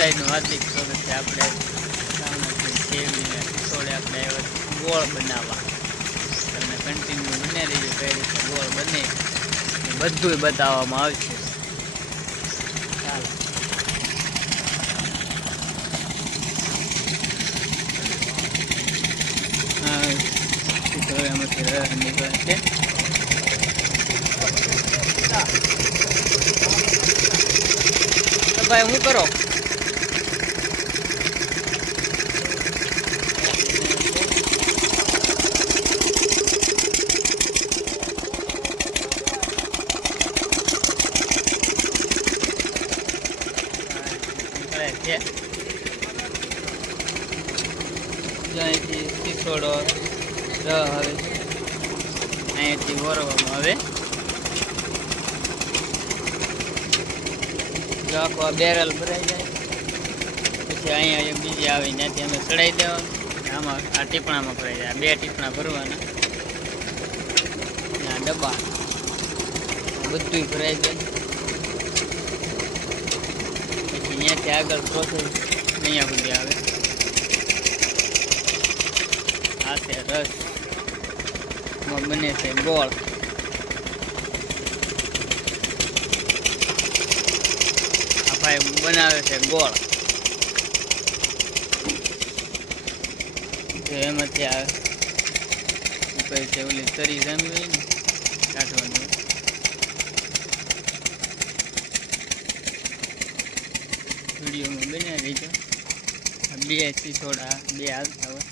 સાથીઓ હાર્દિક સ્વાગત છે. આપણે થોડે આપણે ગોળ બનાવવા તમને કન્ટિન્યુ બને રહીએ કઈ રીતે ગોળ બને બધું બતાવવામાં આવશે. ચાલો એમાંથી રસ નીકળે છે. ભાઈ શું કરો? અહીંથી સીસોડો હવે અહીંથી વરવામાં આવે. જો આખો આ બેરલ ભરાઈ જાય પછી અહીંયા બીજી આવી ત્યાંથી અમે ચડાવી દેવાનું. આમાં આ ટીપણામાં ભરાઈ જાય. 2 ટીપણા ભરવાના. આ ડબ્બા બધું ભરાઈ જાય. પછી અહીંયાથી આગળ પ્રોસેસ અહીંયા સુધી આવે. આ છે રસ, બને છે ગોળ. આ ભાઈ બનાવે છે ગોળ. એમાંથી આ ઉપર છે ઓલી તરી જામી હોય ને કાઢવાની. વિડીયોમાં બનાવી દેજો. 2 સીસોડા 2 હાલતા હોય.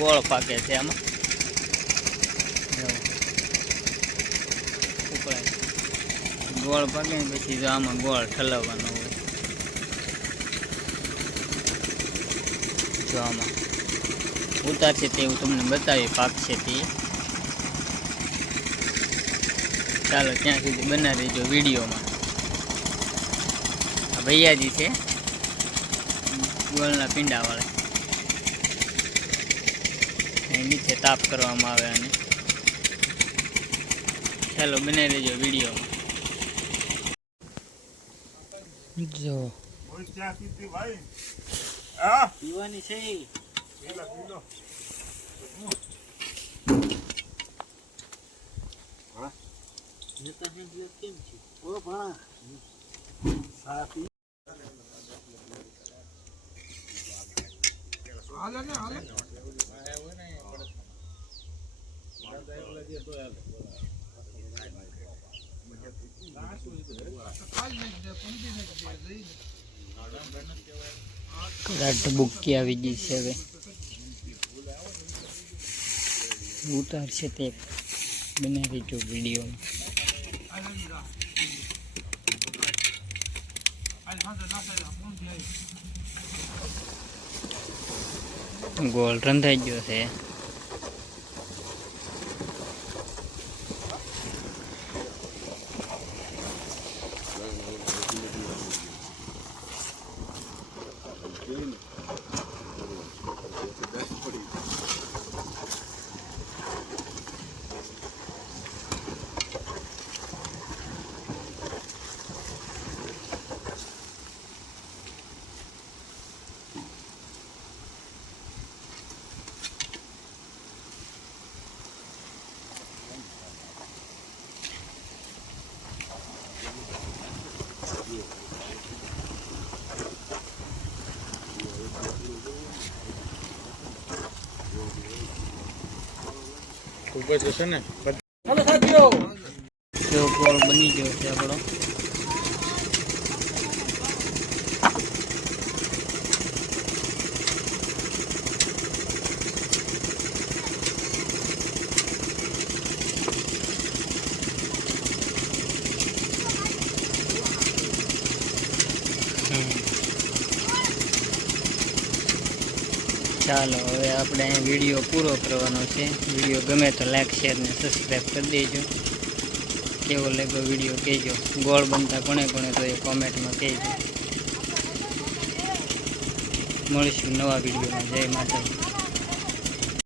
ગોળ પાકે છે આમાં. ગોળ પાકે ને પછી જો આમાં ગોળ ઠલવવાનો હોય. જો આમાં ઉતારશે તે હું તમને બતાવી પાકશે તે. ચાલો ત્યાં સુધી બનાવી દેજો વિડીયોમાં. આ ભૈયાજી છે ગોળના પીંડાવાળા. નીચે તાપ કરવામાં આવે. અને ચાલો બનાવી લેજો વિડીયોમાં. જો પીવાની છે કેમ છે? કરાટ બુક્કી આવી ગઈ છે. હવે ઉતારશે તે બનાવી જો વિડીયોમાં. ગોળ રંધાઈ ગયો છે. ઉપર જશે ને. ચાલો સાથીઓ જો ગોળ બની ગયો છે આપણો. ચાલો હવે આપણે અહીં વિડીયો પૂરો કરવાનો છે. વિડીયો ગમે તો લાઈક શેર ને સબસ્ક્રાઈબ કરી દેજો. કેવો લાગ્યો વિડીયો કહેજો. ગોળ બનતા કોણે કોણે તો એ કોમેન્ટમાં કહેજો. મળીશું નવા વિડીયોમાં. જય માતાજી.